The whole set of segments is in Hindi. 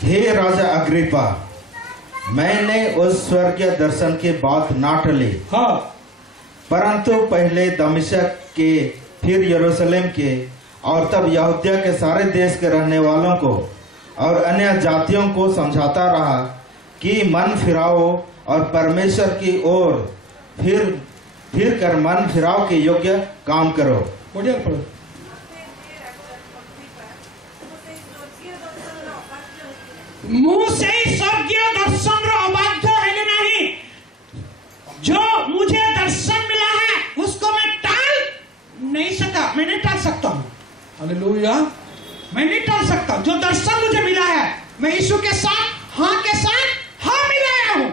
हे राजा अग्रिप्पा, मैंने उस स्वर्गीय दर्शन की बात ना टली, हाँ, परंतु पहले दमिश्क के, फिर यरूशलेम के और तब यहूदिया के सारे देश के रहने वालों को और अन्य जातियों को समझाता रहा कि मन फिराओ और परमेश्वर की ओर फिर कर मन फिराओ के योग्य काम करो। बढ़िया पढ़ो। मुंह से ही स्वर्गीय दर्शन रो अबाध्य है नहीं। जो मुझे दर्शन मिला है उसको मैं टाल नहीं सका, मैं नहीं टाल सकता हूँ। हालेलुया, मैं नहीं टाल सकता। जो दर्शन मुझे मिला है मैं यीशु के साथ हाँ मिलाया हूँ,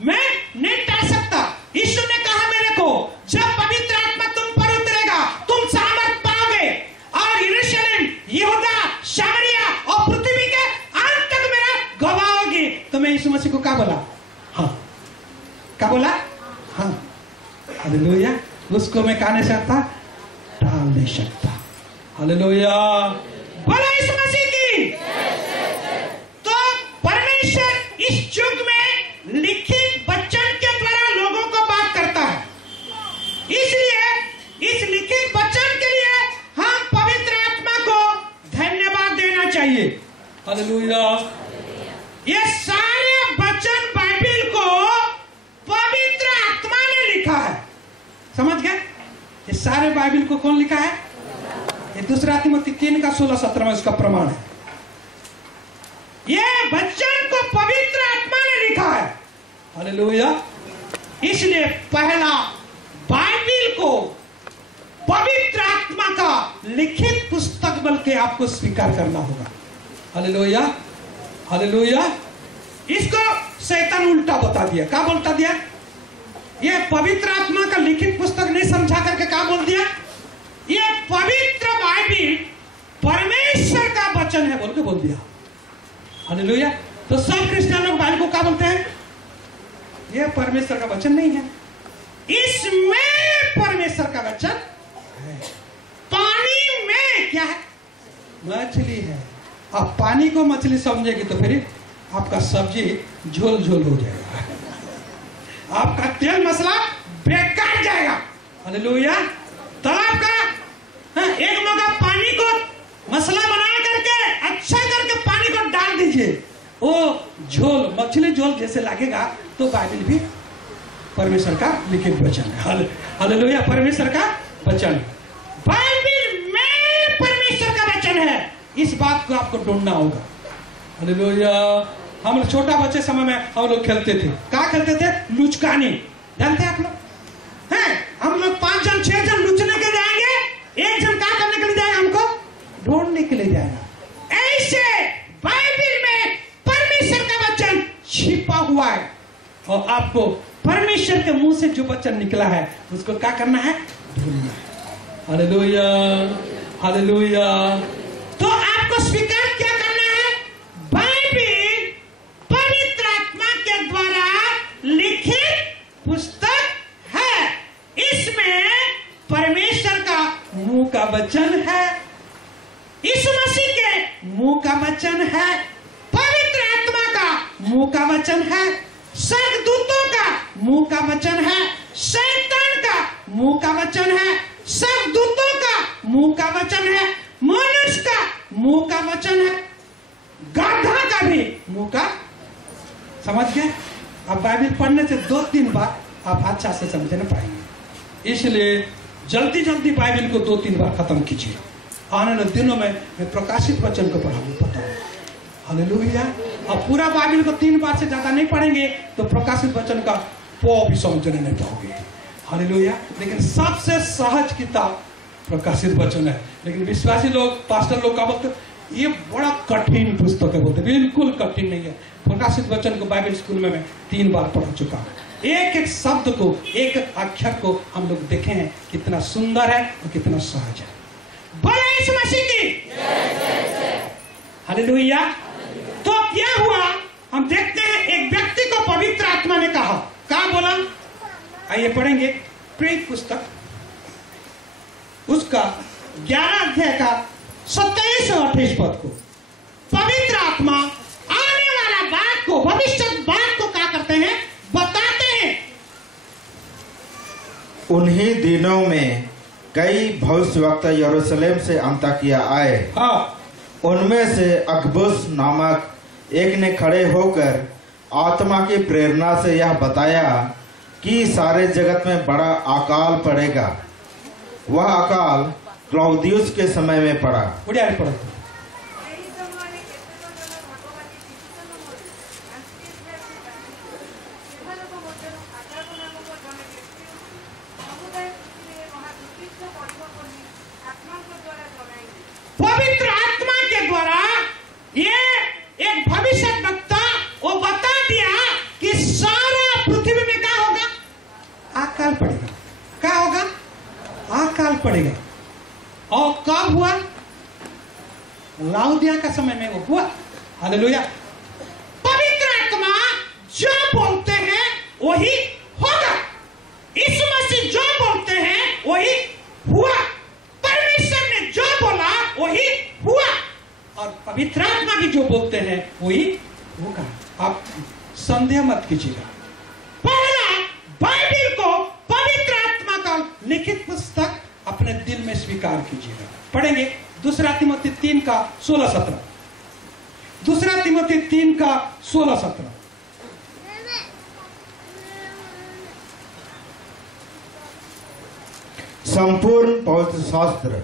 मैं नहीं टाल सकता। यीशु ने कहा मेरे को, जब पवित्र आत्मा तुम पर उतरेगा तुम सामर्थ पाओगे और यरूशलेम, यहूदा, सामरिया और पृथ्वी के अंत तक मेरा गवाह होगी। तो मैं यीशु मसीह को क्या बोला? हाँ, क्या बोला? हाँ, हालेलुया। उसको मैं कहा नहीं सकता, टाल नहीं सकता। हालेलुया, बोलो यीशु मसीह की। तो परमेश्वर इस युग में लिखित वचन के द्वारा लोगों को बात करता है। इसलिए इस लिखित वचन के लिए हम पवित्र आत्मा को धन्यवाद देना चाहिए। हालेलुया। ये सारे वचन बाइबिल को पवित्र आत्मा ने लिखा है। समझ गए? ये सारे बाइबिल को कौन लिखा है? ये दूसरा तिमोथी 3:16-17 में इसका प्रमाण है। ये वचन को पवित्र आत्मा ने लिखा है। हालेलुया। इसलिए पहला बाइबिल को पवित्र आत्मा का लिखित पुस्तक बोल के आपको स्वीकार करना होगा। Hallelujah, hallelujah. इसको शैतान उल्टा बता दिया। क्या बोलता दिया? ये पवित्र आत्मा का लिखित पुस्तक नहीं समझा करके क्या बोल दिया? ये पवित्र बाइबिल परमेश्वर का वचन है बोल के बोल दिया। हालेलुया। तो सब क्रिश्चियन लोग बाइबल को क्या बोलते हैं? ये परमेश्वर का वचन नहीं है, इसमें परमेश्वर का वचन है। पानी में क्या है? मछली है। आप पानी को मछली समझेगी तो फिर आपका सब्जी झोल झोल हो जाएगा, आपका तेल मसाला बेकार जाएगा। हालेलुया। तालाब का एक मग्गा पानी को मसाला बना करके अच्छा करके पानी को डाल दीजिए, वो झोल मछली झोल जैसे लगेगा। तो बाइबल भी परमेश्वर का लिखित वचन है। हालेलुया, परमेश्वर का वचन। बाइबल में परमेश्वर का वचन है, इस बात को आपको ढूंढना होगा। हालेलुया। हम लोग छोटा बच्चे समय में हम लोग खेलते थे। क्या खेलते थे? लुचकानी। जानते हैं आप लोग? हैं? हम लोग 5 जन 6 जन लुचने के जाएंगे, एक जन क्या करने के लिए जाएगा? हमको ढूंढने के लिए जाएगा। ऐसे बाइबल में परमेश्वर का वचन छिपा हुआ है और आपको परमेश्वर के मुंह से जो वचन निकला है उसको क्या करना है? ढूंढना है। Hallelujah, hallelujah. तो आपको स्वीकार क्या करना है? बाइबल पवित्र आत्मा के द्वारा लिखित पुस्तक है, इसमें परमेश्वर का मुंह का वचन है, यीशु मसीह के मुंह का वचन है, पवित्र आत्मा का मुंह का वचन है, स्वर्गदूतों का मुंह का वचन है, शैतान का मुंह का वचन है, स्वर्गदूतों का मुंह का वचन है, मनुष्य का मुंह का वचन है, गाधा का भी मुंह का। समझ गए? अब बाइबल पढ़ने से 2-3 बार आप अच्छा से समझ नहीं पाएंगे। इसलिए जल्दी जल्दी बाइबल को 2-3 बार खत्म कीजिए। आने वाले दिनों में मैं प्रकाशित वचन को पढ़ाऊंगा। हालेलुया। अब पूरा बाइबल को 3 बार से ज्यादा नहीं पढ़ेंगे तो प्रकाशित वचन का पौ भी समझने नहीं पाओगे। हालेलुया। लेकिन सबसे सहज किताब प्रकाशित वचन है। लेकिन विश्वासी लोग, पास्टर लोग का बोलते ये बड़ा कठिन पुस्तक है, बोलते बिल्कुल कठिन नहीं है। प्रकाशित वचन को बाइबल स्कूल में मैं 3 बार पढ़ चुका हूँ। एक एक शब्द को, एक एक अक्षर को हम लोग देखे हैं कितना सुंदर है और कितना सहज है। बोलो यीशु मसीह की। हालेलुया। तो क्या हुआ? हम देखते हैं एक व्यक्ति को पवित्र आत्मा ने कहा, क्या बोला? आइए पढ़ेंगे प्रेरित पुस्तक उसका 11 अध्याय का 27 और 28 पद को। पवित्र आत्मा भविष्यवाणी को क्या करते हैं, बताते हैं। उन्हीं दिनों में कई भविष्यवक्ता यरूशलेम से अंताकिया आए। हाँ, उनमें से अगबुस नामक एक ने खड़े होकर आत्मा की प्रेरणा से यह बताया कि सारे जगत में बड़ा अकाल पड़ेगा। वह अकाल क्लौदियुस के समय में पड़ा। उड़िया में पड़ा। पवित्र आत्मा के द्वारा ये एक भविष्यवक्ता वो बता दिया कि सारा पृथ्वी में क्या होगा, अकाल पड़ेगा। क्या होगा, अकाल पड़ेगा। और कब हुआ, लाउदिया का समय में वो हुआ। हालेलुया। पवित्र आत्मा जो बोलते हैं वही होगा। यीशु मसीह जो बोलते हैं वही हुआ। परमेश्वर ने जो बोला वही हुआ। और पवित्र आत्मा भी जो बोलते हैं वही होगा। आप संदेह मत कीजिएगा। पहला बाइबल को पवित्र आत्मा का लिखित पुस्तक अपने दिल में स्वीकार कीजिएगा। पढ़ेंगे दूसरा तिमोथी 3 का 16-17। दूसरा तिमोथी 3 का 16-17। संपूर्ण पवित्र शास्त्र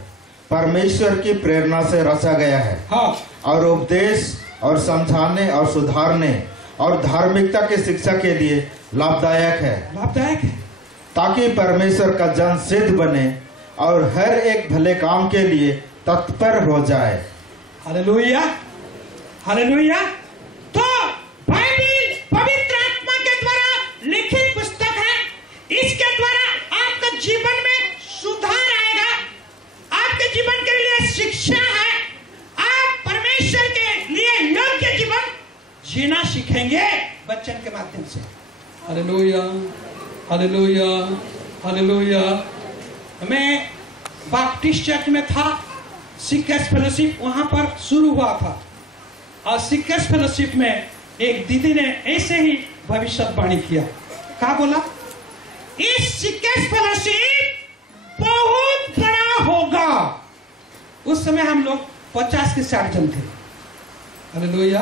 परमेश्वर की प्रेरणा से रचा गया है। हाँ, और उपदेश और समझाने और सुधारने और धार्मिकता की शिक्षा के लिए लाभदायक है, लाभदायक है, ताकि परमेश्वर का जन सिद्ध बने और हर एक भले काम के लिए तत्पर हो जाए। Hallelujah, hallelujah. तो बाइबल पवित्र आत्मा के द्वारा लिखित पुस्तक है। इसके द्वारा आपका जीवन में सुधार आएगा। आपके जीवन के लिए शिक्षा है। आप परमेश्वर के लिए योग्य जीवन जीना सीखेंगे वचन के माध्यम से। Hallelujah, hallelujah, hallelujah. मैं बैप्टिस्ट चर्च में था, सीकर्स फेलोशिप वहां पर शुरू हुआ था। और सीकर्स फेलोशिप में एक दीदी ने ऐसे ही भविष्यवाणी किया। क्या बोला, इस सीकर्स फेलोशिप बहुत बड़ा होगा। उस समय हम लोग 50 के 60 जन थे। हालेलुया,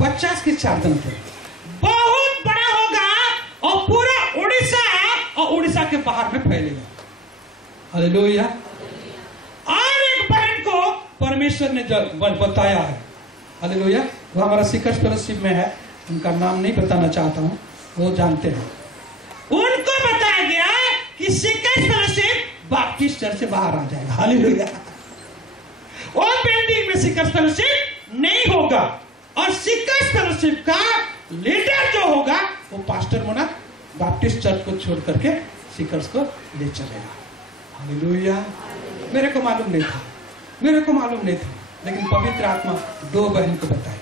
50 के 4 जन थे। बहुत बड़ा होगा और पूरा उड़ीसा और उड़ीसा के बाहर में फैलेगा। हालेलुया। और एक बहन को परमेश्वर ने बताया है। हालेलुया। वो हमारा सीकर्स फेलोशिप में है, उनका नाम नहीं बताना चाहता हूँ, वो जानते हैं। उनको बताया गया कि सीकर्स फेलोशिप बैप्टिस्ट चर्च से बाहर आ जाएगा। हालेलुया। वो बिल्डिंग में सीकर्स फेलोशिप नहीं होगा और सीकर्स फेलोशिप का लीडर जो होगा वो पास्टर मोना बैप्टिस्ट चर्च को छोड़ करके सीकर्स को ले चलेगा। हालेलुया। मेरे को मालूम नहीं था, मेरे को मालूम नहीं था, लेकिन पवित्र आत्मा 2 बहन को बताए।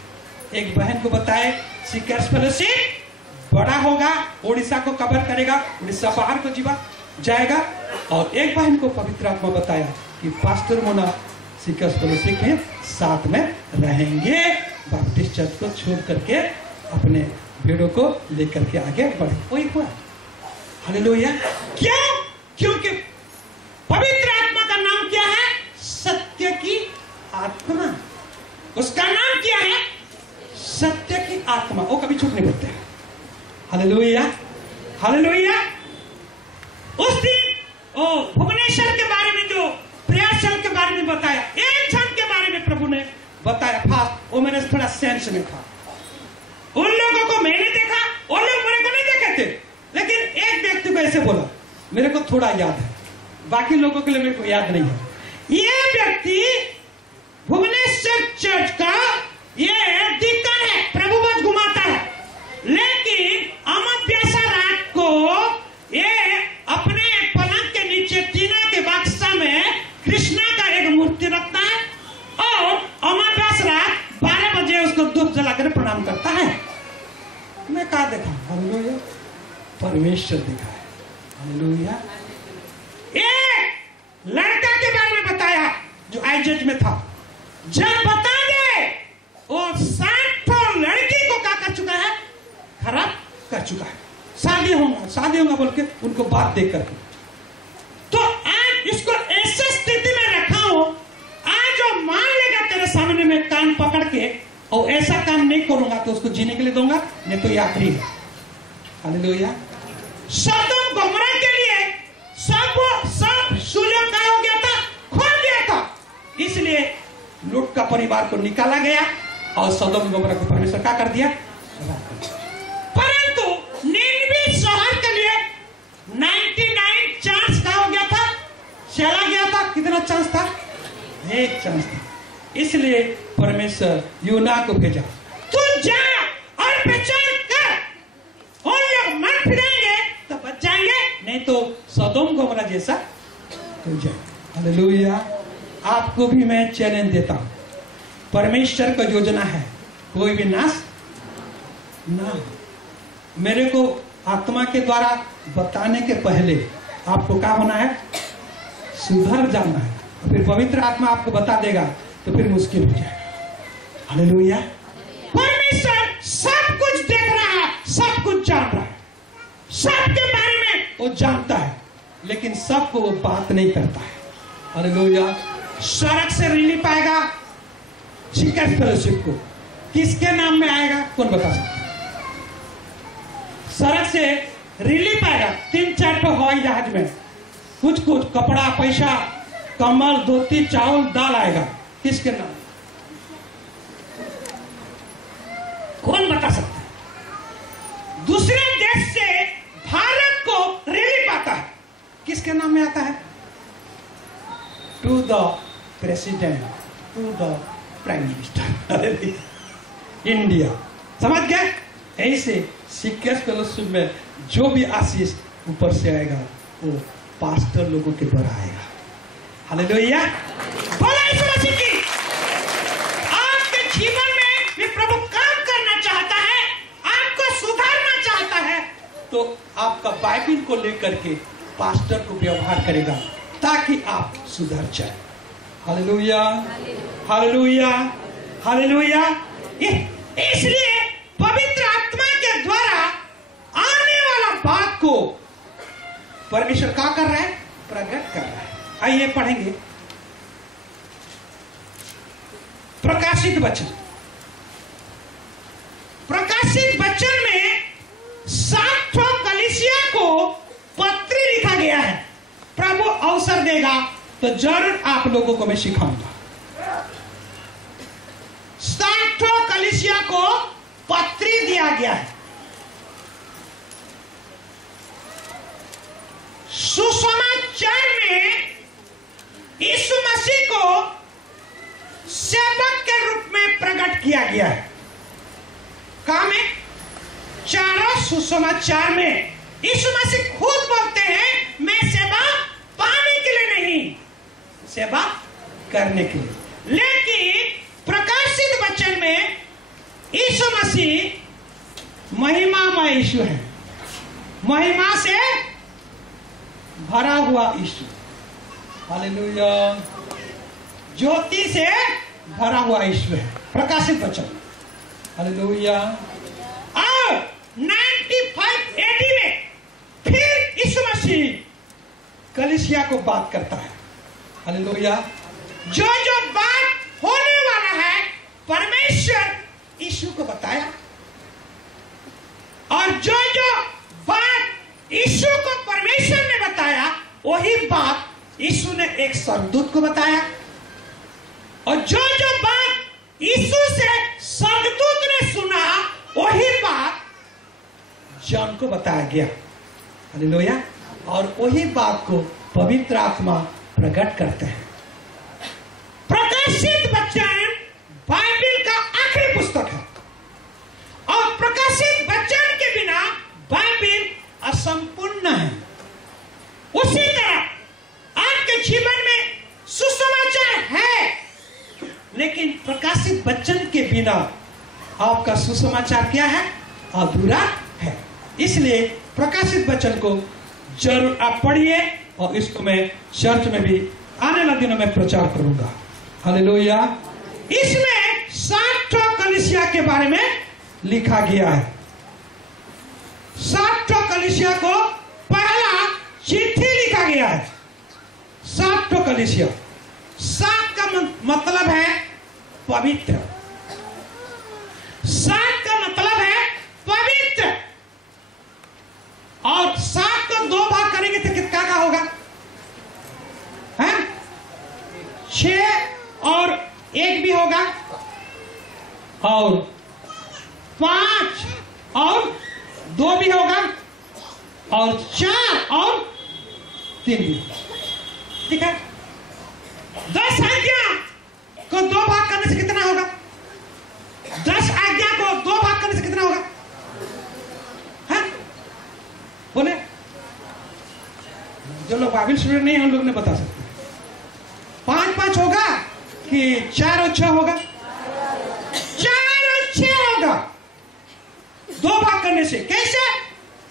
एक बहन को बताए सीकर्स फेलोशिप बड़ा होगा, उड़ीसा को कवर करेगा, उड़ीसा बाहर को जीवा जाएगा। और एक बहन को पवित्र आत्मा बताया कि पास्टर मोना सीकर्स फेलोशिप में साथ में रहेंगे, बैप्टिस्ट चर्च को छोड़ करके अपने भीड़ों को लेकर के आगे बढ़े। वही हुआ। हालेलुया। क्यों? क्योंकि पवित्र आत्मा का नाम क्या है? सत्य की आत्मा। उसका नाम क्या है? सत्य की आत्मा। वो कभी झूठ नहीं बोलते हैं। Hallelujah, hallelujah. उस दिन भुवनेश्वर के बारे में जो प्रेयर के बारे में बताया, एक जन के बारे में प्रभु ने बताया फास्ट, वो मैंने थोड़ा सेंस में था। उन लोगों को मैंने देखा, वो लोग मेरे को नहीं देखे थे, लेकिन एक व्यक्ति को ऐसे बोला, मेरे को थोड़ा याद है, बाकी लोगों के लिए मेरे को याद नहीं है। ये व्यक्ति भुवनेश्वर चर्च का ये डिकन है, प्रभुवत घुमाता है, लेकिन अमावस्या रात को ये अपने पलंग के नीचे टीना के बक्सा में कृष्णा का एक मूर्ति रखता है और अमावस्या रात 12 बजे उसको धूप जलाकर प्रणाम करता है। मैं कहा देखा? हालेलुया। परमेश्वर दिखा है। हालेलुया। एक लड़का के बारे में बताया जो आईजेज में था। जब बता दे वो 60 लड़की को क्या कर चुका है? कर चुका है, शादी होगा बोल के उनको बात देकर के। तो आज इसको ऐसे स्थिति में रखा हो, आज जो मान लेगा तेरे सामने में कान पकड़ के और ऐसा काम नहीं करूंगा तो उसको जीने के लिए दूंगा, नहीं तो ये आखिरी है। हालेलुया। सदोम गोमरा के लिए सब सुलभ का हो गया था, खो गया था, इसलिए लूट का परिवार को निकाला गया और सदोम गोमरा को परमेश्वर क्या कर दिया। परंतु निनवे शहर के लिए 99 चांस का हो गया था, चला गया था। कितना चांस था? एक चांस था। इसलिए परमेश्वर यूना को भेजा, तू जा और प्रचार कर, उन लोग मन फिरेंगे तो बच जाएंगे, नहीं तो सदोम गोमरा जैसा हो जाए। हालेलुया। आपको भी मैं चैलेंज देता हूं, परमेश्वर का योजना है कोई भी नाश ना। मेरे को आत्मा के द्वारा बताने के पहले आपको क्या होना है? सुधर जाना है। फिर पवित्र आत्मा आपको बता देगा तो फिर मुश्किल हो जाएगा। हालेलुया। परमेश्वर सब कुछ देख रहा है, सब कुछ जान रहा है, सबके बारे में वो जानता है, लेकिन सबको वो बात नहीं करता है। हालेलुया। सड़क से रिलीफ आएगा सीकर्स फेलोशिप को, किसके नाम में आएगा? कौन बता सकता है? सड़क से रिलीफ आएगा 3-4 हवाई जहाज में, कुछ कपड़ा, पैसा, कम्बल, धोती, चावल, दाल आएगा, किसके नाम? कौन बता सकता है? दूसरे देश से भारत को रिलीफ आता है, किसके नाम में आता है? To the president, to the prime minister India. समझ गए? ऐसे सीकर्स फेलोशिप में जो भी आशीष ऊपर से आएगा वो पास्टर लोगों के द्वारा आएगा। हालेलुया। बोलो यीशु मसीह की। आपके जीवन में भी प्रभु काम करना चाहता है, आपको सुधारना चाहता है, तो आपका बाइबिल को लेकर के पास्टर को व्यवहार करेगा ताकि आप सुधर जाए। Hallelujah, hallelujah, hallelujah. इसलिए पवित्र आत्मा के द्वारा आने वाला बात को परमेश्वर क्या कर रहा है? प्रकट कर रहा है। आइए पढ़ेंगे प्रकाशित वचन। प्रकाशित वचन में 7 कलीसिया को पत्री लिखा गया है। प्रभु अवसर देगा तो जरूर आप लोगों को मैं सिखाऊंगा। 7 कलीसिया को पत्री दिया गया है। सुसमाचार में यीशु मसीह को सेवक के रूप में प्रकट किया गया है। काम है 4 सुसमाचार में यीशु मसीह खुद बोलते हैं, मैं सेवा पाने के लिए नहीं, सेवा करने के लिए। लेकिन प्रकाशित वचन में यीशु मसीह महिमामय यीशु है, महिमा से भरा हुआ यीशु। हालेलुया। ज्योति से भरा हुआ यीशु है प्रकाशित वचन। हालेलुया। और 95 AD में फिर यीशु मसीह कलीसिया को बात करता है। हालेलुया। जो बात होने वाला है परमेश्वर यीशु को बताया, और जो बात यीशु को परमेश्वर ने बताया वही बात यीशु ने एक स्वर्गदूत को बताया, और जो बात यीशु से स्वर्गदूत ने सुना वही बात जॉन को बताया गया। हालेलुया। और वही बात को पवित्र आत्मा प्रकट करते हैं। प्रकाशित वचन बाइबिल का आखिरी पुस्तक है, और प्रकाशित वचन के बिना बाइबिल असंपूर्ण है। उसी तरह आपके जीवन में सुसमाचार है, लेकिन प्रकाशित वचन के बिना आपका सुसमाचार क्या है? अधूरा है। इसलिए प्रकाशित वचन को जरूर आप पढ़िए, और इसको मैं चर्च में भी आने वाले दिनों में प्रचार करूंगा। हालेलुया। इसमें 7 कलीसिया के बारे में लिखा गया है। 7 ठो कलीसिया को पहला चिट्ठी लिखा गया है। 7 ठो कलीसिया, 7 का मतलब है पवित्र। 7 का मतलब है पवित्र। और 7 को 2 भाग करेंगे तो कितना का होगा? है 6 और 1 भी होगा, और 5 और 2 भी होगा, और 4 और 3 भी। ठीक है, 10 आज्ञा को 2 भाग करने से कितना होगा? 10 आज्ञा को 2 भाग करने से कितना होगा? है बोले, जो लोग बाइबल स्टूडेंट नहीं है उन लोग ने बता सकते। 5-5 होगा कि 4 और 6 होगा? 4 और 6 होगा 2 भाग करने से। कैसे?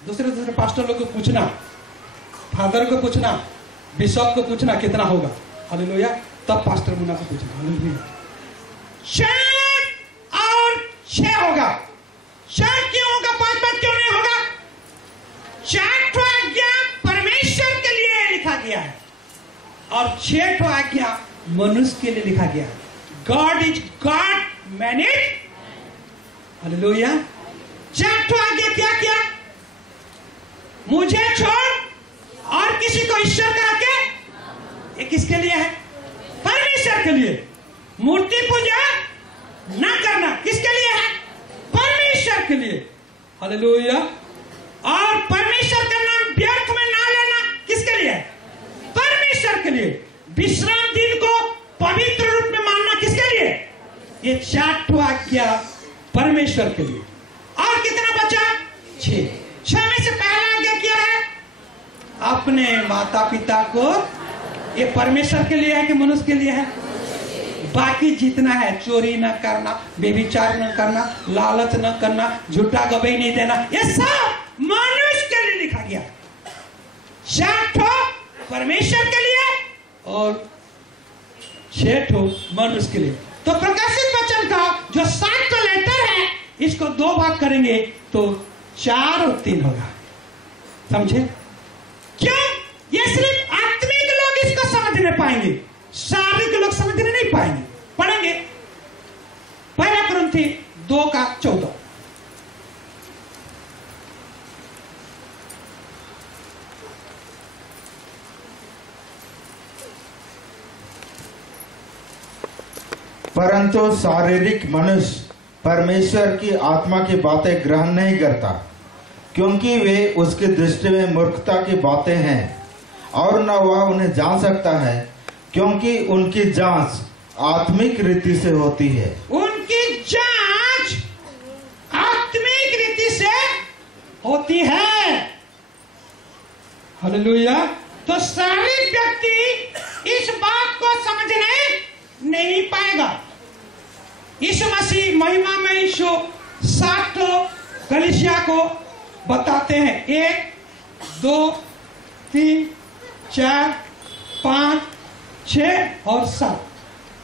दूसरे पास्टर लोग को पूछना, फादर को पूछना, बिशप को पूछना कितना होगा। हालेलुया। तब पास्टर मुन्ना को पूछना। हालेलुया। 4 और 6 होगा। 4 क्यों होगा? 5-5 क्यों नहीं होगा? 4 ठो आज्ञा परमेश्वर के लिए लिखा गया है, और 6 ठो आज्ञा मनुष्य के लिए लिखा गया है। God is God man is. Hallelujah. 4 ठो आज्ञा क्या क्या? मुझे छोड़ और किसी को ईश्वर कहा के, ये किसके लिए है? परमेश्वर के लिए। मूर्ति पूजा ना करना किसके लिए है? परमेश्वर के लिए। हालेलुया। और परमेश्वर का नाम व्यर्थ में ना लेना किसके लिए है? परमेश्वर के लिए। विश्राम दिन को पवित्र रूप में मानना किसके लिए? ये 4 ठो आज्ञा परमेश्वर के लिए। और कितना बचा? 6 में से पहला आज्ञा क्या है? अपने माता पिता को। ये परमेश्वर के लिए है कि मनुष्य के लिए है? बाकी जितना है, चोरी न करना, बेविचार न करना, लालच न करना, झूठा गवाही नहीं देना, ये सब मनुष्य के लिए लिखा गया। 4 ठो परमेश्वर के लिए और 6 ठो मनुष्य के लिए। तो प्रकाशित वचन का जो 7 का लेटर है, इसको 2 भाग करेंगे तो 4 और 3 होगा। समझे? क्यों? ये सिर्फ आत्मिक लोग इसको समझने पाएंगे, शारीरिक लोग समझने नहीं पाएंगे। पढ़ेंगे 1 कुरिन्थी 2:14। परंतु शारीरिक मनुष्य परमेश्वर की आत्मा की बातें ग्रहण नहीं करता, क्योंकि वे उसकी दृष्टि में मूर्खता की बातें हैं, और न वह उन्हें जान सकता है, क्योंकि उनकी जांच आत्मिक रीति से होती है। उनकी जांच आत्मिक रीति से होती है। हालेलुया। तो शारीरिक व्यक्ति इस बात को समझने नहीं पाएगा। यीशु मसीह महिमा में यीशु 7 कलीसिया को बताते हैं। 1, 2, 3, 4, 5, 6 और 7।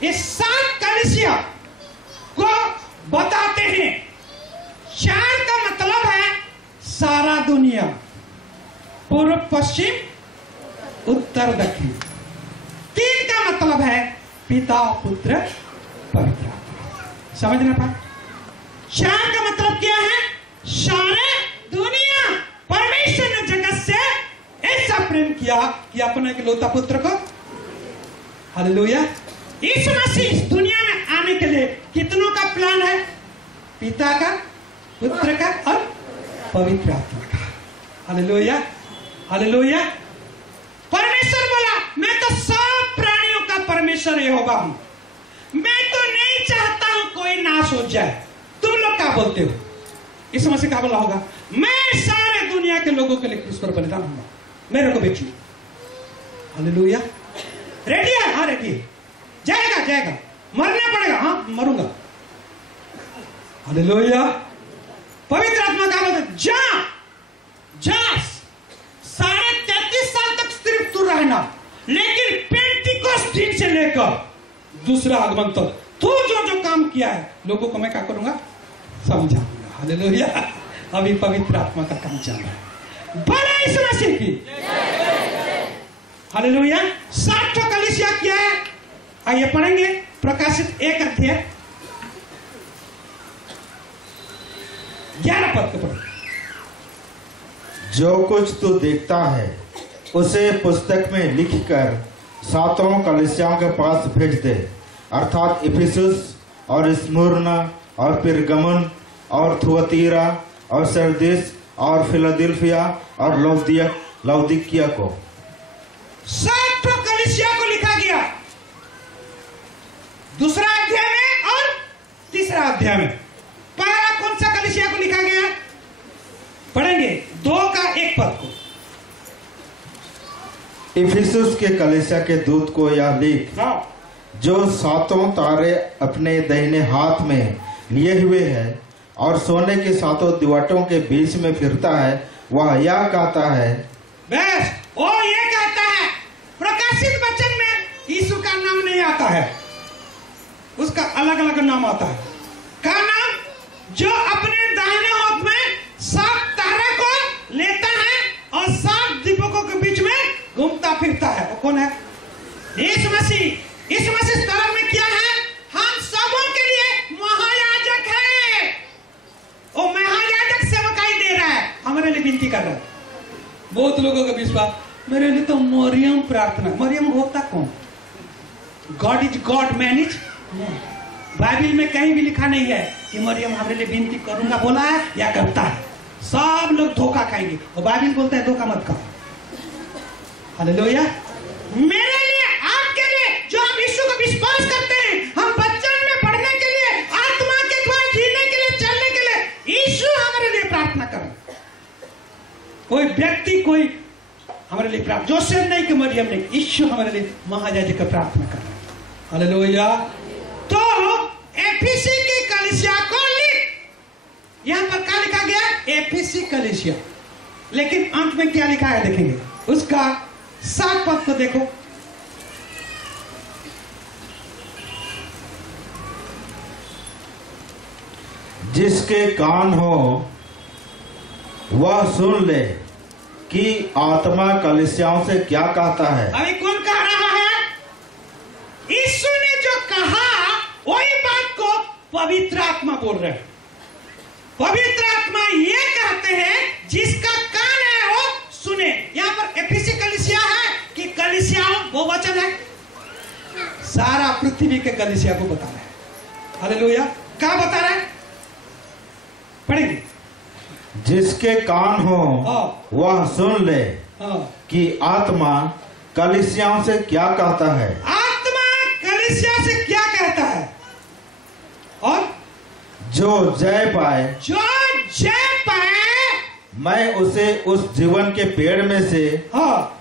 इस 7 कलीसिया को बताते हैं। 4 का मतलब है सारा दुनिया, पूर्व पश्चिम उत्तर दक्षिण। 3 का मतलब है पिता पुत्र पवित्र आत्मा। समझ ना पाए? 4 का मतलब क्या है? सारे दुनिया। परमेश्वर ने जगत से ऐसा प्रेम किया कि अपने इकलौता पुत्र को। हालेलुया। यीशु मसीह इस दुनिया में आने के लिए कितनों का प्लान है? पिता का, पुत्र का और पवित्र आत्मा का। हालेलुया। हालेलुया। परमेश्वर बोला, मैं तो सब प्राणियों का परमेश्वर यहोवा हूं। मैं तो नहीं चाहता हूं कोई नाश हो जाए। तुम लोग क्या बोलते हो? यीशु मसीह क्या बोला होगा? मैं सारे दुनिया के लोगों के लिए क्रूस पर बलिदान होगा, मेरे को बेचिए। हालेलुया। रेडी है? हाँ रेडी है। जाएगा जाएगा, मरना पड़ेगा। हाँ मरूंगा। हालेलुया। पवित्र आत्मा का बोलते जा 33.5 साल तक सिर्फ तू रहना, लेकिन पेंटिकोस्ट दिन से लेकर दूसरा आगमन तक तू जो जो काम किया है लोगों को मैं क्या करूंगा? समझाऊंगा। हालेलुया। अभी पवित्र आत्मा का काम चल रहा है। बोले यीशु मसीह की हालेलुया। 7 कलीसिया क्या है आइए पढ़ेंगे। प्रकाशित 1 अध्याय 11 पद को पढ़ेंगे। जो कुछ तू देखता है उसे पुस्तक में लिखकर 7 कलीसियाओं के पास भेज दे, अर्थात इफिसुस और स्मुर्ना और पिरगमुन और थुअतीरा और सरदिस और फिलाडेल्फिया और लौदीकिया को। 7 कलीसिया को लिखा गया दूसरा अध्याय में और तीसरा अध्याय में। पहला कौन सा कलीसिया को लिखा गया पढ़ेंगे 2 का 1 पद को। इफिसुस के कलीसिया के दूत को यह लिख, जो 7 तारे अपने दाहिने हाथ में लिए हुए है और सोने के 7 दिवटों के बीच में फिरता है, वह यह कहता है। बस वो ये कहता है। प्रकाशित वचन में यीशु का नाम नहीं आता है, उसका अलग अलग नाम आता है। का नाम जो अपने दाहिने हाथ में 7 तारे को लेता है और 7 दीपकों के बीच में घूमता फिरता है, वो कौन है? यीशु मसीह। यीशु मसीह स्थल में क्या है? हम सबों के लिए महायाजक है। वो महायाजक सेवकाई दे रहा है, हमारे लिए विनती कर रहा है। बहुत लोगों का विश्वास मेरे लिए तो मरियम प्रार्थना। मरियम होता कौन? God is God, man is man. Bible में कहीं भी लिखा नहीं है कि मरियम हमारे लिए विनती करूंगा बोला है या करता है। सब लोग धोखा खाएंगे और बाइबल बोलता है धोखा मत खाओ। हालेलुया। मेरे लिए, आपके लिए, जो हम यीशु को विश्वास करते हैं, हम वचन में पढ़ने के लिए, आत्मा के द्वारा जीने के लिए, चलने के लिए यीशु हमारे लिए प्रार्थना करें। कोई व्यक्ति कोई हमारे लिए प्रार्थना, जोसेफ नहीं कि मरियम नहीं, यीशु हमारे लिए महायाजक का प्रार्थना कर रहे हैं। हालेलुया। तो एफीसी की कलीसिया को लिख। यहां पर क्या लिखा गया? एफीसी कलीसिया। लेकिन अंत में क्या लिखा है देखेंगे, उसका 7 पद को देखो। जिसके कान हो वह सुन ले कि आत्मा कलीसियाओं से क्या कहता है। अभी कौन कह रहा है? यीशु ने जो कहा वही बात को पवित्र आत्मा बोल रहे हैं। पवित्र आत्मा ये कहते हैं जिसका कान है वो सुने। यहाँ पर एफीसी कलीसिया है कि कलीसियाओं वो वचन है, सारा पृथ्वी के कलीसिया को बता रहा है। हालेलुया। क्या बता रहा है? पढ़ेंगे। जिसके कान हो वह सुन ले कि आत्मा कलीसियाओं से क्या कहता है। आत्मा कलीसिया से क्या कहता है? और जो जय पाए, जो जय पाए मैं उसे उस जीवन के पेड़ में से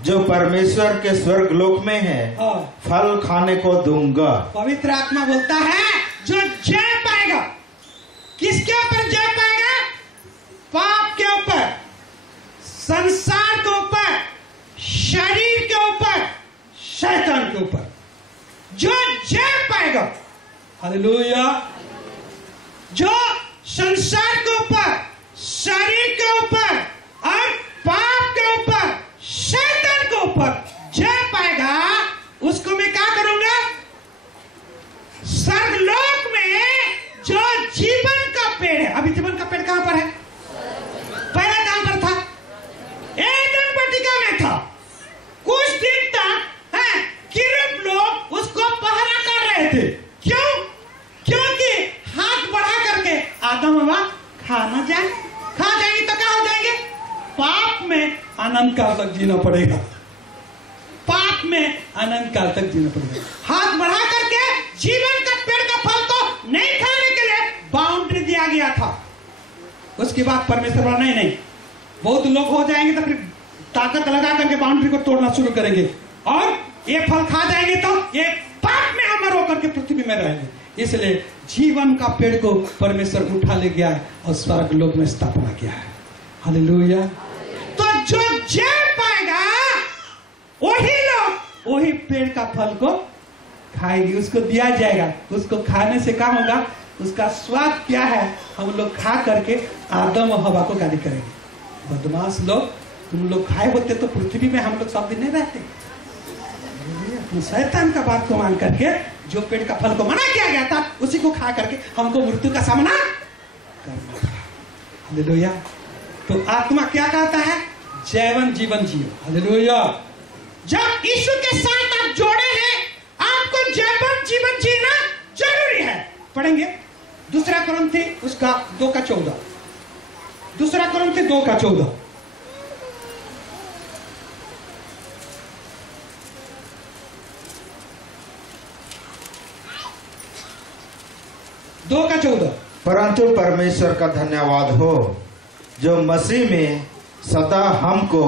जो परमेश्वर के स्वर्ग लोक में है फल खाने को दूंगा। पवित्र आत्मा बोलता है जो जय पाएगा। किसके ऊपर जय पाएगा? पाप के ऊपर, संसार के ऊपर, शरीर के ऊपर, शैतान के ऊपर जो जय पाएगा। हालेलुया। जो संसार के ऊपर, शरीर के ऊपर और पाप के ऊपर, शैतान के ऊपर जय पाएगा, उसको मैं क्या करूंगा? स्वर्गलोक में जो जीवन का पेड़ है। अभी जीवन का पेड़ कहां पर है? पहले कहां पर था? एदन वाटिका में था। कुछ दिन तक है किरूब लोग उसको पहरा कर रहे थे। क्यों? क्योंकि हाथ बढ़ा करके आदम हवा खा न जाए। खा जाएंगे तो क्या हो जाएंगे? पाप में अनंत काल तक जीना पड़ेगा। पाप में अनंत काल तक जीना पड़ेगा। हाथ बढ़ा करके जीवन का पेड़ का फल तो नहीं खाने के लिए बाउंड्री दिया गया था। उसके बाद परमेश्वर बोला नहीं, बहुत लोग हो जाएंगे तो फिर ताकत लगा करके बाउंड्री को तोड़ना शुरू करेंगे और ये फल खा जाएंगे तो ये पाप में अमर होकर के पृथ्वी में रहेंगे। इसलिए जीवन का पेड़ को परमेश्वर उठा ले गया और स्वर्ग लोक में स्थापना किया है। हालेलुया। तो जो जय पाएगा वही लोग वही पेड़ का फल को खाएंगे, उसको दिया जाएगा। उसको खाने से क्या होगा? उसका स्वाद क्या है हम लोग खा करके आदम और हवा को गाली करेंगे, बदमाश लोग, तुम लोग खाए होते तो पृथ्वी में हम लोग सब दिन नहीं रहते। तुम शैतान का बात को मान करके जो पेड़ का फल को मना किया गया था उसी को खा करके हमको मृत्यु का सामना करना था। हालेलुया। तो आत्मा क्या कहता है? जैवन जीवन जियो। हालेलुया। जब यीशु के साथ आप जोड़े हैं, आपको जैवन जीवन जीना जरूरी है। पढ़ेंगे दूसरा कुरिन्थी उसका 2:14। दूसरा कुरिन्थी 2:14। 2:14। परंतु परमेश्वर का धन्यवाद हो जो मसीह में सदा हमको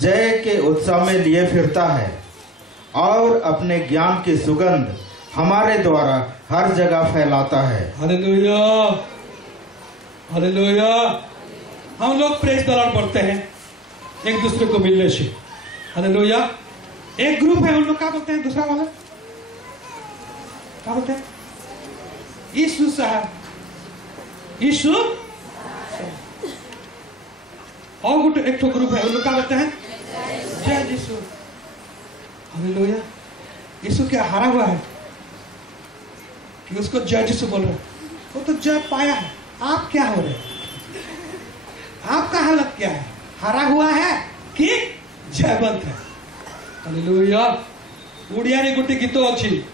जय के उत्सव में लिए फिरता है और अपने ज्ञान की सुगंध हमारे द्वारा हर जगह फैलाता है। हालेलुया। हालेलुया। हम लोग प्रेज द लॉर्ड पढ़ते हैं एक दूसरे को मिलने से। हालेलुया। एक ग्रुप है, उन लोग क्या बोलते हैं? दूसरा वाला क्या बोलते हैं? यीशु साहब, यीशु। और एक तो ग्रुप है, उन लोग क्या बोलते हैं? जय यीशु। हालेलुया। यीशु क्या हारा हुआ है कि उसको जय यीशु बोल रहे हैं? वो तो जय पाया है। आप क्या हो रहे हैं? आपका हालत क्या है? हारा हुआ है कि जयवंत है? हालेलुया। ओडिया रे गोटे गीत अच्छी,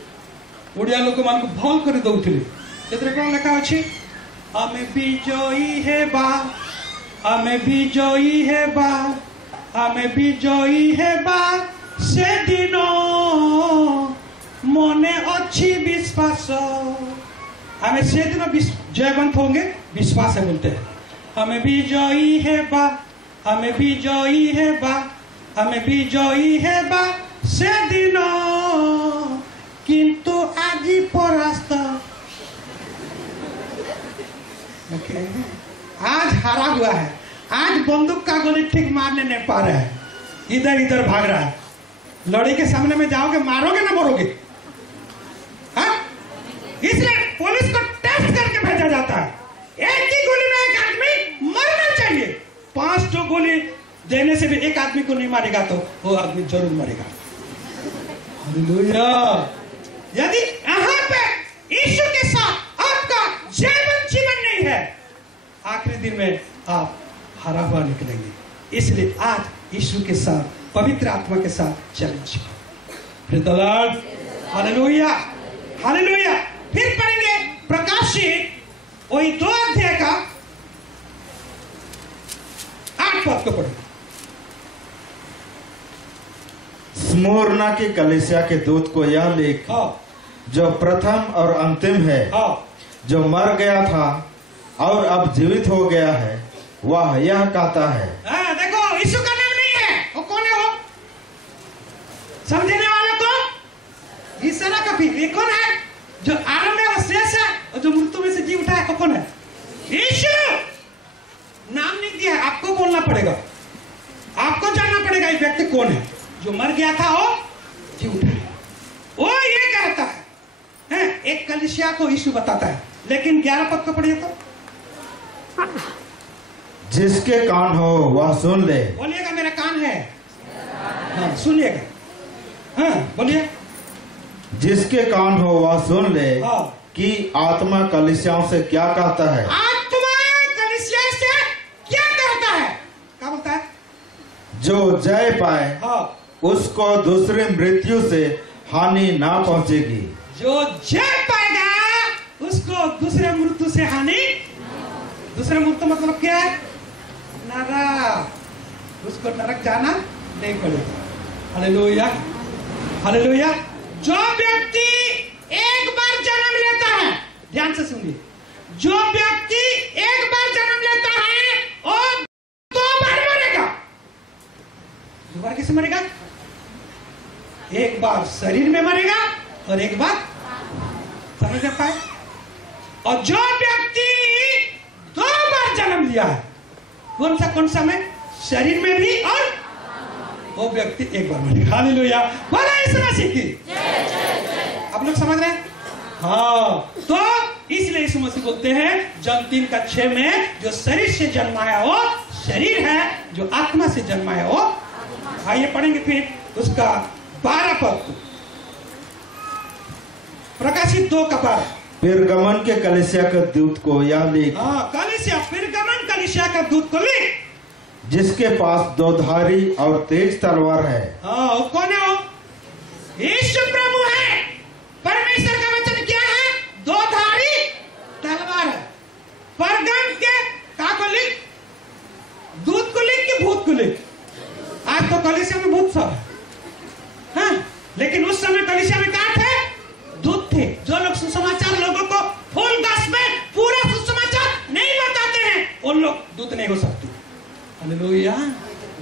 ओडिया लोक मान को भल कर दउथिले। सेतरे कोन लेखा अछि? आमे विजयी हेबा, आमे विजयी हेबा, आमे विजयी हेबा से दिन मने अच्छी विश्वास। हमें से दिन जयवंत होंगे, विश्वास है बोलते हैं। हमें विजयी हेबा, हमें विजयी हेबा, हमें विजयी हेबा से दिन किंतु आजी परास्त। आज हारा हुआ है, आज बंदूक का गोली ठीक मारने नहीं पा रहा है, इधर इधर भाग रहा है। लड़ाई के सामने में जाओगे, मारोगे ना मरोगे? हाँ? इसलिए पुलिस को टेस्ट करके भेजा जाता है। एक ही गोली में एक आदमी मरना चाहिए। 5 गोली देने से भी एक आदमी को नहीं मारेगा तो वो आदमी जरूर मरेगा। हालेलुया। यदि यहाँ पे यीशु के साथ आपका जीवन नहीं है, आखिरी दिन में आप हारा हुआ निकलेंगे। इसलिए आज यीशु के साथ, पवित्र आत्मा के साथ चलना सीखो। हालेलुया। हालेलुया। फिर पढ़ेंगे प्रकाशित वही 2 अध्याय का 8 पद को पढ़ेंगे। स्मुरना की कलीसिया के दूत को यह लिख, जो प्रथम और अंतिम है, जो मर गया था और अब जीवित हो गया है, वह यह कहता है। देखो, यीशु का नाम नहीं है। वो कौन है? वो समझने वालों को ईसारा का भी ये कौन है? जो आरंभ में और शेष है और जो मृत्यु में से जी उठा है, वो कौन है? यीशु। नाम नहीं दिया है, आपको बोलना पड़ेगा, आपको जानना पड़ेगा ये व्यक्ति कौन है। जो मर गया था वो जी उठा है। वो ये कहता है, एक कलीसिया को यीशु बताता है। लेकिन 11 पद को पढ़िए तो। जिसके कान हो वह सुन ले। बोलिएगा, मेरा कान है। हाँ, सुनिएगा। हाँ, बोलिए। जिसके कान हो वह सुन ले कि आत्मा कलीसियाओं से क्या कहता है। आत्मा कलीसिया से क्या कहता है? क्या बोलता है? जो जय पाए उसको दूसरी मृत्यु से हानि ना पहुंचेगी। जो जय पाएगा उसको दूसरे मृत्यु से हानि। दूसरे मृत्यु मतलब क्या है? नरक। उसको नरक जाना नहीं पड़ेगा। हालेलुया। हालेलुया। जो व्यक्ति एक बार जन्म लेता है, ध्यान से सुनिए, जो व्यक्ति एक बार जन्म लेता है वो 2 बार मरेगा। 2 बार किसे मरेगा? एक बार शरीर में मरेगा और एक बार, समझ में पाए? और जो व्यक्ति 2 बार जन्म लिया है, कौन सा में? शरीर में भी, और वो व्यक्ति एक बार मरेगा। हालेलुया। बोला यीशु मसीह की। आप लोग समझ रहे हैं? हाँ। तो इसलिए यीशु मसीह बोलते हैं जन 3:6 में जो शरीर से जन्मा है वो शरीर है, जो आत्मा से जन्मा है वो। आइए पढ़ेंगे फिर उसका 12 पद को, प्रकाशित 2:12। पिरगमन के कलीसिया के दूत को यह लिख, कलीसिया, पिरगमन कलीसिया का दूत को लिख, जिसके पास 2 धारी और तेज तलवार है। वो कौन है? वो यीशु प्रभु है। परमेश्वर का वचन क्या है? 2 धारी तलवार है। परगम के का को लिख, दूत को लिख कि भूत को लिख? आज तो कलीसिया में भूत सब है, हाँ? लेकिन उस समय कलीसिया में क्या थे? दूत थे, जो लोग सुसमाचार लोगों को फुल गॉस्पेल, पूरा सुसमाचार नहीं बताते हैं, उन लोग दूत नहीं हो सकते। हालेलुया।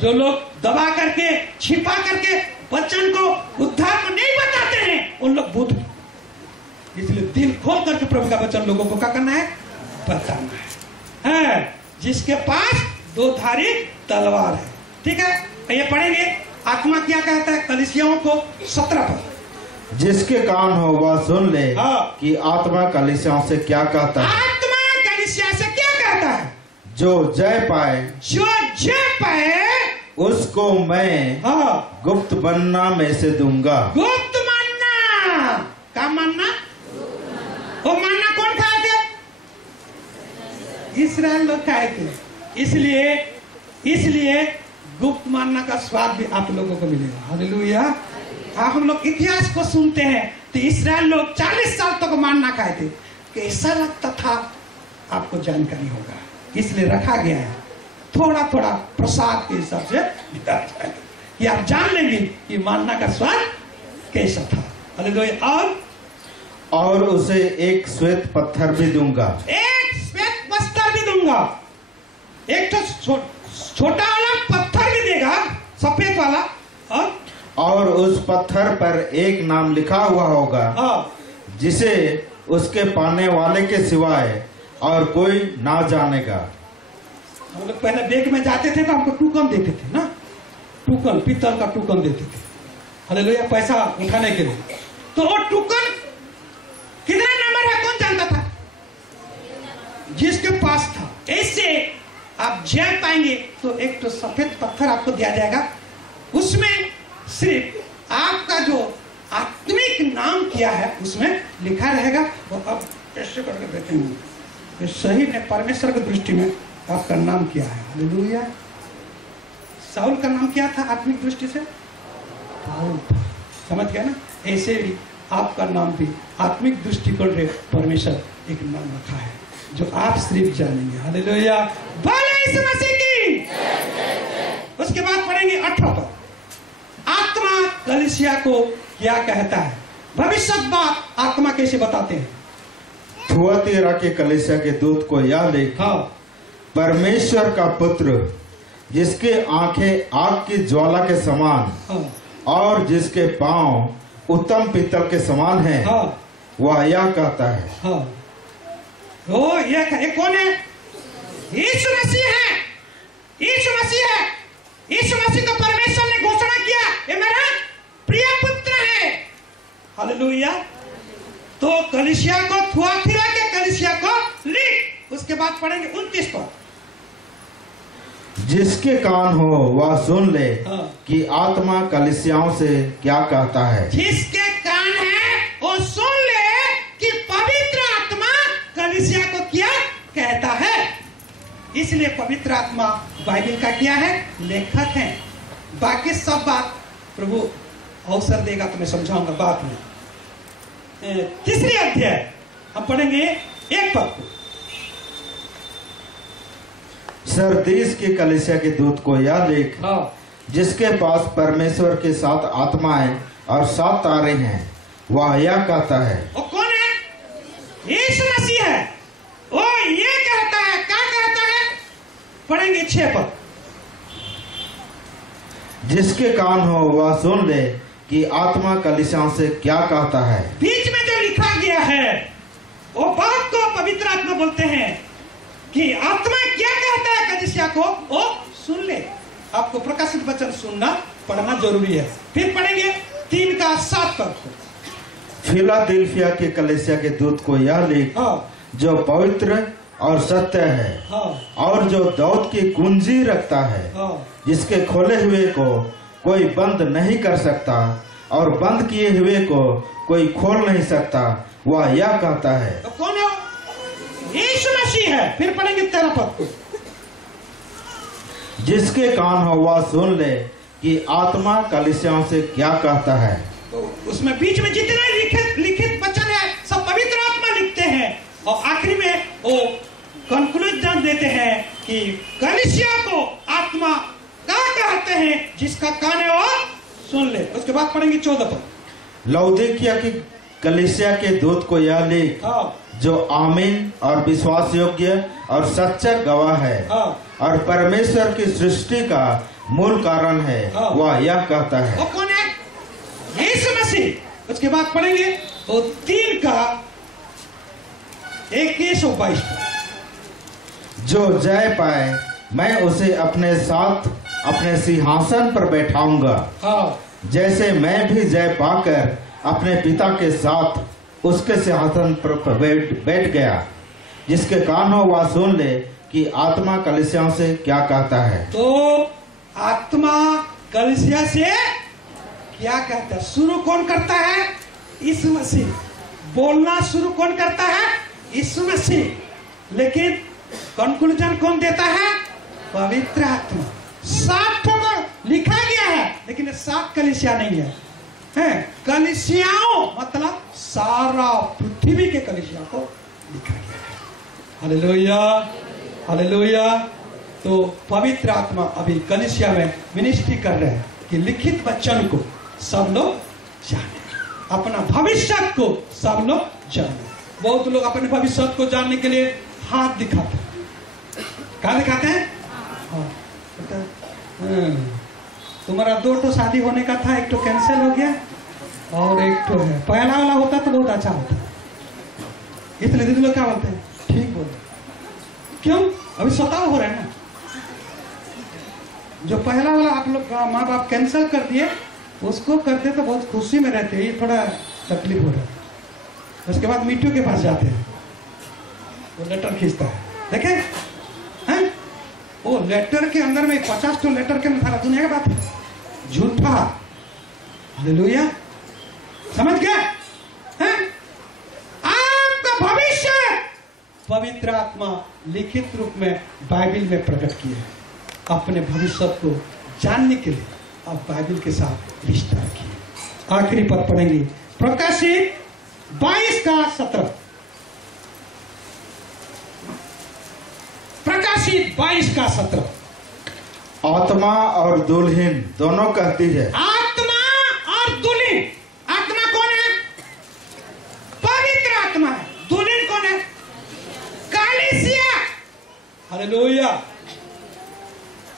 जो लोग दबा करके, छिपा करके वचन को, उद्धार को नहीं बताते हैं, उन लोग भूत हैं। इसलिए दिल खोल करके प्रभु का वचन लोगों को क्या करना है? बताना है। जिसके पास 2 धारी तलवार है। ठीक है, ये पढ़ेंगे आत्मा क्या कहता है कलीसियाओं को। 17 पद, जिसके कान हो वह सुन ले कि आत्मा कलीसियाओं से क्या कहता है। आत्मा कलीसिया से क्या कहता है? जो जय पाए, जो जय पाए उसको मैं गुप्त मन्ना में से दूंगा। गुप्त मन्ना का मन्ना, वो मन्ना कौन खाए थे? इस्राएल लोग खाए थे। इसलिए गुप्त मन्ना का स्वाद भी आप लोगों को मिलेगा। हालेलुया। हम लोग इतिहास को सुनते हैं तो इस्राएल लोग 40 साल तक मन्ना खाए थे, कैसा लगता था आपको जानकारी होगा। इसलिए रखा गया है, थोड़ा थोड़ा प्रसाद के हिसाब से कि आप जान लेंगे कि मन्ना का स्वाद कैसा था। हालेलुया। और उसे एक श्वेत पत्थर भी दूंगा। एक श्वेत पत्थर भी दूंगा। एक तो छोटा वाला पत्थर भी देगा, सफेद वाला। और उस पत्थर पर एक नाम लिखा हुआ होगा, जिसे उसके पाने वाले के सिवाय और कोई ना जानेगा। हम लोग पहले बैंक में जाते थे तो हमको टोकन देते थे ना, टोकन, पीतल का टोकन देते थे। हालेलुया, पैसा उठाने के लिए। तो वो टोकन कितना नंबर है कौन जानता था? जिसके पास था। ऐसे आप जय पाएंगे तो एक तो सफेद पत्थर आपको दिया जाएगा, उसमें सिर्फ आपका जो आत्मिक नाम किया है उसमें लिखा रहेगा। और अब कैसे करके देखेंगे सही ने परमेश्वर की दृष्टि में आपका नाम क्या है। हालेलुया। साउल का नाम क्या था आत्मिक दृष्टि से? पाउल था। समझ गया ना? ऐसे भी आपका नाम भी आत्मिक दृष्टिकोण से परमेश्वर एक नाम रखा है जो आप सिर्फ जानेंगे। हालेलुया। बोलो यीशु मसीह की। उसके बाद पढ़ेंगे 18 पद, आत्मा कलीसिया को क्या कहता है? भविष्य बात आत्मा कैसे बताते हैं? थुआतीरा के कलीसिया के दूत को यह लिख, परमेश्वर का पुत्र, जिसके आंखें आग की ज्वाला के समान और जिसके पांव उत्तम पीतल के समान हैं, वह यह कहता है। वो ये कौन है? यीशु मसीह है। यीशु मसीह है। यीशु मसीह को परमेश्वर ने घोषणा किया, ये मेरा प्रिय पुत्र है। हालेलुया। तो कलीसिया को, थुआतीरा के कलीसिया को लिख। उसके बाद पढ़ेंगे 29 पद, जिसके कान हो वह सुन ले कि आत्मा कलीसियाओं से क्या कहता है। जिसके कान है वो सुन ले कि पवित्र आत्मा कलीसिया को क्या कहता है। इसलिए पवित्र आत्मा बाइबल का क्या है? लेखक है। बाकी सब बात प्रभु अवसर देगा तो मैं समझाऊंगा बाद में। 3 अध्याय हम पढ़ेंगे 1 पद को। सरदीस के कलीसिया के दूत को यह लिख, जिसके पास परमेश्वर के 7 आत्माएं और 7 तारे हैं, वह यह कहता है। वो कौन है? यीशु मसीह है। वो ये कहता है, क्या कहता है? पढ़ेंगे 6 पद, जिसके कान हो वह सुन ले कि आत्मा कलीसियाओं से क्या कहता है। बीच में जो लिखा गया है वो बात को पवित्र आत्मा बोलते हैं कि आत्मा क्या कहता है कलीसिया को, वो सुन ले। आपको प्रकाशित वचन सुनना पढ़ना जरूरी है। फिर पढ़ेंगे 3 का 7 पद को। फिलाडेल्फिया के कलीसिया के दूत को यह लिख, जो पवित्र और सत्य है, हाँ, और जो दाऊद की कुंजी रखता है, हाँ, जिसके खोले हुए को कोई बंद नहीं कर सकता और बंद किए हुए को कोई खोल नहीं सकता, वह यह कहता है। तो कौन है? यीशु मसीह है। फिर पढ़ेंगे 13 पद को। जिसके कान हो वह सुन ले कि आत्मा कलीसियाओं से क्या कहता है। तो उसमें बीच में जितने लिखित वचन है सब पवित्र आत्मा लिखते हैं, और आखिरी में वो कंक्लूजन देते हैं कि कलीसिया को आत्मा क्या कहते हैं, जिसका कान है वो सुन ले। उसके बाद पढ़ेंगे 14 पद। लौदीकिया की कलीसिया के दूत को यह लिख, हाँ, जो आमीन और विश्वास योग्य और सच्चा गवाह है, हाँ, और परमेश्वर की सृष्टि का मूल कारण है, हाँ। वह यह कहता है। वो कौन है? यीशु मसीह। उसके बाद पढ़ेंगे वो 3 का 21-22 जो जय पाए मैं उसे अपने साथ अपने सिंहासन पर बैठाऊंगा, हाँ, जैसे मैं भी जय पाकर अपने पिता के साथ उसके सिंहासन पर बैठ गया। जिसके कान हो वह सुन ले कि आत्मा कलीसियाओं से क्या कहता है। तो आत्मा कलीसिया से क्या कहता है? शुरू कौन करता है? यीशु मसीह। बोलना शुरू कौन करता है? यीशु मसीह। लेकिन कंक्लूजन कौन देता है? पवित्र आत्मा। 7 को लिखा गया है, लेकिन ये 7 कलीसिया नहीं है, कलीसियाओं मतलब सारा पृथ्वी के कलीसिया को लिखा गया है। Hallelujah, hallelujah. तो पवित्र आत्मा अभी कलीसिया में मिनिस्ट्री कर रहे हैं कि लिखित वचन को सब लोग जाने, अपना भविष्य को सब लोग जाने। बहुत लोग अपने भविष्य को जानने के लिए हाथ दिखाते हैं। कहाँ दिखाते हैं? हाँ, तुम्हारा 2 शादी होने का था, 1 कैंसिल हो गया और 1 है। पहला वाला होता तो बहुत अच्छा होता, इसलिए दीदी लोग क्या बोलते हैं? ठीक बोलते। क्यों? अभी सताव हो रहा है ना। जो पहला वाला आप लोग माँ बाप कैंसिल कर दिए, उसको करते तो बहुत खुशी में रहते हैं, ये थोड़ा तकलीफ हो रहा है। उसके बाद मीठू के पास जाते हैं, वो लेटर खींचता है, देखे हैं? वो लेटर के अंदर में 50 लेटर के में सारा दुनिया का बात है, झूठा। हालेलुया, समझ गए? हैं? आपका भविष्य पवित्र आत्मा लिखित रूप में बाइबल में प्रकट किया है। अपने भविष्य को जानने के लिए आप बाइबल के साथ रिश्ता रखिए। आखिरी पद पढ़ेंगे, प्रकाशित 22:17। प्रकाशित 22:17। आत्मा और दुल्हन दोनों कहती है। आत्मा और दुल्हन। आत्मा कौन है? पवित्र आत्मा है। दुल्हन कौन है? कलीसिया। हालेलुया।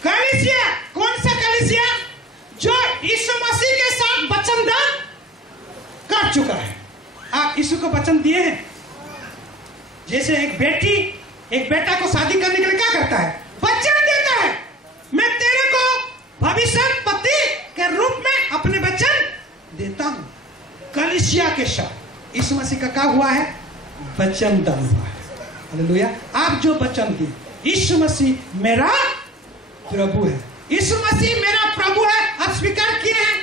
कलीसिया कौन सा कलीसिया? जो यीशु मसीह के साथ वचनदान कर चुका है। आप यीशु को वचन दिए हैं। जैसे एक बेटा को शादी करने के लिए क्या करता है? वचन देता है, मैं तेरे को भविष्य पति के रूप में अपने वचन देता हूं। कलीसिया के साथ यीशु मसीह का क्या हुआ है? वचन दान हुआ है। हालेलुया। आप जो वचन दिए, यीशु मसीह मेरा प्रभु है, यीशु मसीह मेरा प्रभु है, आप स्वीकार किए हैं।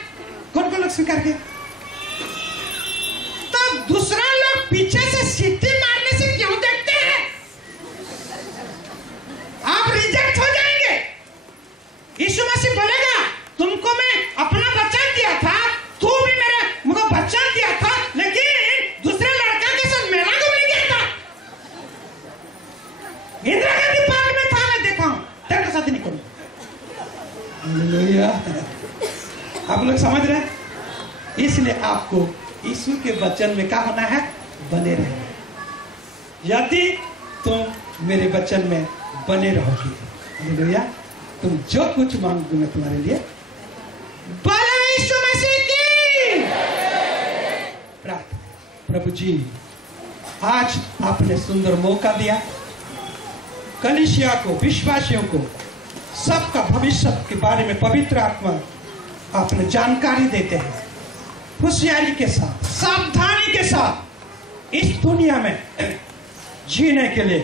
कौन कौन लोग स्वीकार किए? तो दूसरा लोग पीछे से सीटी मारने से क्यों देखते हैं? आप रिजेक्ट हो जाएंगे। यीशु मसीह बोलेगा, तुमको मैं अपना वचन दिया था, तू भी मुझको वचन दिया था, लेकिन दूसरे लड़का के साथ मेरा को मिल गया था। इंदिरा गांधी पार्क में था, मैं देखा हूं, तेरे के साथ ही नहीं करूंगा। आप लोग समझ रहे हैं? इसलिए आपको यीशु के वचन में क्या होना है? बने रहना। यदि तुम मेरे वचन में बने रहोगे, हालेलुया, तुम जो कुछ मांगोगे मैं तुम्हारे लिए। बोलो यीशु मसीह की प्रार्थना। प्रभु जी, आज आपने सुंदर मौका दिया, कलीसिया को, विश्वासियों को, सबका भविष्य के बारे में पवित्र आत्मा आपने जानकारी देते हैं। होशियारी के साथ, सावधानी के साथ इस दुनिया में जीने के लिए,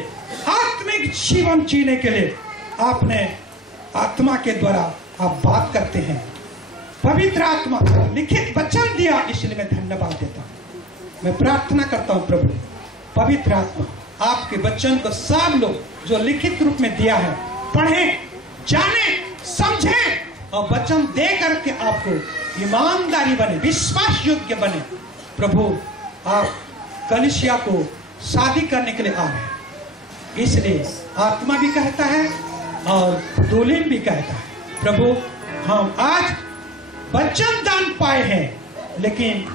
आत्मिक जीवन जीने के लिए आपने आत्मा के द्वारा आप बात करते हैं। पवित्र आत्मा का लिखित वचन दिया, इसलिए मैं धन्यवाद देता हूँ। मैं प्रार्थना करता हूँ प्रभु, पवित्र आत्मा आपके वचन को सब लोग जो लिखित रूप में दिया है पढ़ें, जाने, समझें और वचन दे करके आपको ईमानदारी बने, विश्वास योग्य बने। प्रभु आप कलीसिया को शादी करने के लिए आ रहे हैं, इसलिए आत्मा भी कहता है और दुल्हन भी कहता है। प्रभु हम आज वचन दान पाए हैं, लेकिन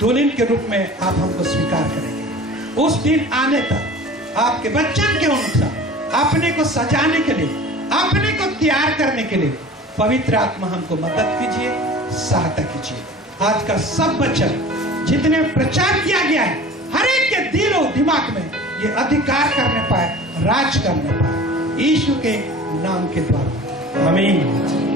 दुल्हन के रूप में आप हमको स्वीकार करेंगे। उस दिन आने तक आपके वचन के अनुसार अपने को सजाने के लिए, अपने को तैयार करने के लिए पवित्र आत्मा हमको मदद कीजिए, सहायता कीजिए। आज का सब वचन जितने प्रचार किया गया है, हर एक के दिल और दिमाग में ये अधिकार करने पाए, राज करने पाए, यीशु के नाम के द्वारा। आमीन।